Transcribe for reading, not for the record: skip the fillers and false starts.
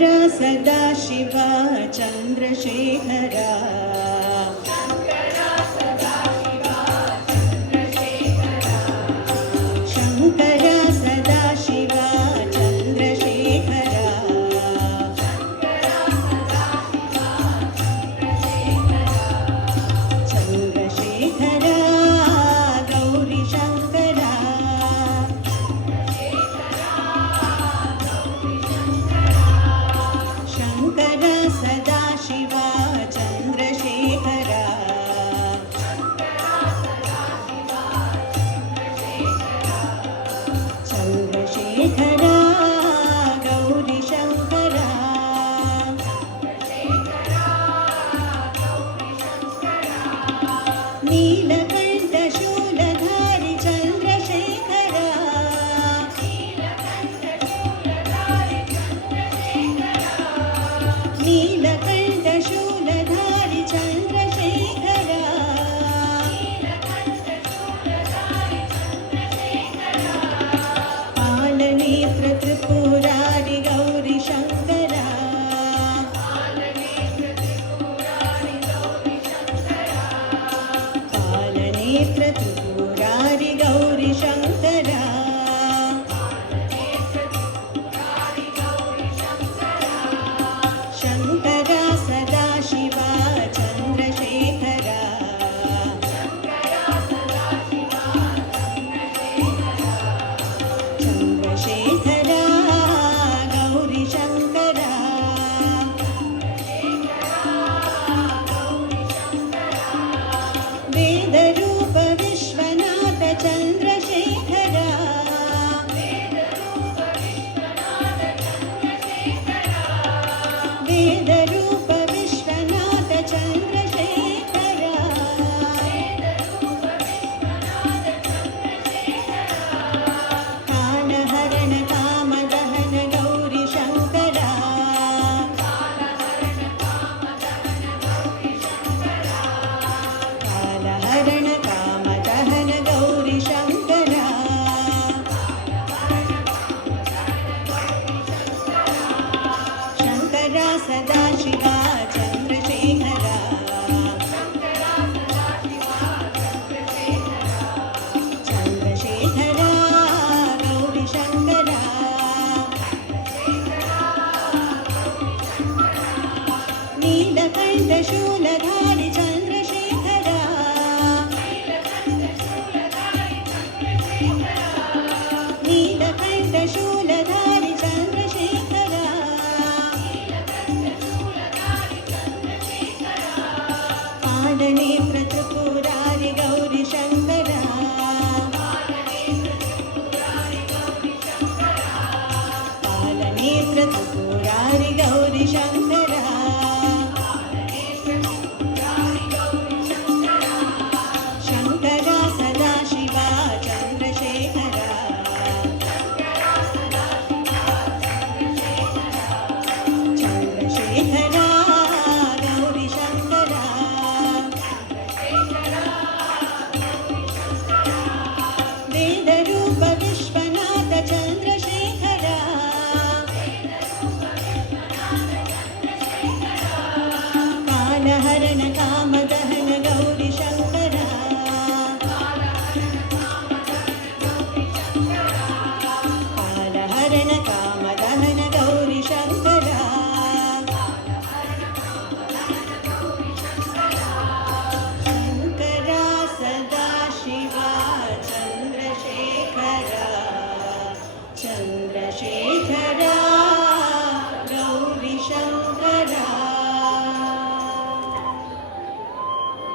ಶಂಕರ ಸದಾಶಿವ ಚಂದ್ರಶೇಖರ ಶಂಕರ ಸದಾಶಿವ ಚಂದ್ರಶೇಖರ ಚಂದ್ರಶೇಖರ ಗೌರಿ ಶಂಕರ ಶಂಕರ ಸದಾಶಿವ ಚಂದ್ರಶೇಖರ ಚಂದ್ರಶೇಖರ ಗೌರಿ ಶಂಕರ ನೀಲಕಂಠ ಶೂಲಧಾರಿ ಚಂದ್ರಶೇಖರ ನೀಲಕಂಠ ಶೂಲಧಾರಿ ಚಂದ್ರಶೇಖರ ಪಾಲನೇತ್ರ ತ್ರಿಪುರಾರಿ ಗೌರಿ ಶಂಕರ ಪಾಲನೇತ್ರ ತ್ರಿಪುರಾರಿ ಗೌರಿ ಶಂಕರ ಶಂಕರ ಸದಾಶಿವ ಚಂದ್ರಶೇಖರ ಚಂದ್ರಶೇಖರ ಗೌರಿ ಶಂಕರ ವೇದರೂಪ ವಿಶ್ವನಾಥ ಚಂದ್ರಶೇಖರ ವೇದರೂಪ ವಿಶ್ವನಾಥ ಚಂದ್ರಶೇಖರ ಕಾಲಹರಣ ಕಾಮದಹನ ಗೌರಿ ಶಂಕರ ಕಾಲಹರಣ ಕಾಮದಹನ ಗೌರಿ ಶಂಕರ ಶಂಕರ ಸದಾಶಿವ ಚಂದ್ರಶೇಖರ ಚಂದ್ರಶೇಖರ ಗೌರಿ ಶಂಕರ ನೀಲಕಂಠ ಶೂಲಧಾರಿ ಚಂದ್ರಶೇಖರ ನೀಲಕಂಠ ಶೂಲಧಾರಿ ಚಂದ್ರಶೇಖರ ಪಾಲನೇತ್ರ ತ್ರಿಪುರಾರಿ ಗೌರಿ ಶಂಕರ ಪಾಲನೇತ್ರ ತ್ರಿಪುರಾರಿ ಗೌರಿ ಶಂಕರ ಶಂಕರ ಸದಾಶಿವ ಚಂದ್ರಶೇಖರ ಚಂದ್ರಶೇಖರ ಗೌರಿ ಶಂಕರ ವೇದರೂಪ ವಿಶ್ವನಾಥ ಚಂದ್ರಶೇಖರ ಕಾಲಹರಣ ಕಾಮದಹನ ಗೌರಿ ಶಂಕರ ಕಾಲಹರಣ ಕಾಮದಹನ ಗೌರಿ ಶಂಕರ ಶಂಕರ ಸದಾಶಿವ ಚಂದ್ರಶೇಖರ ಚಂದ್ರಶೇಖರ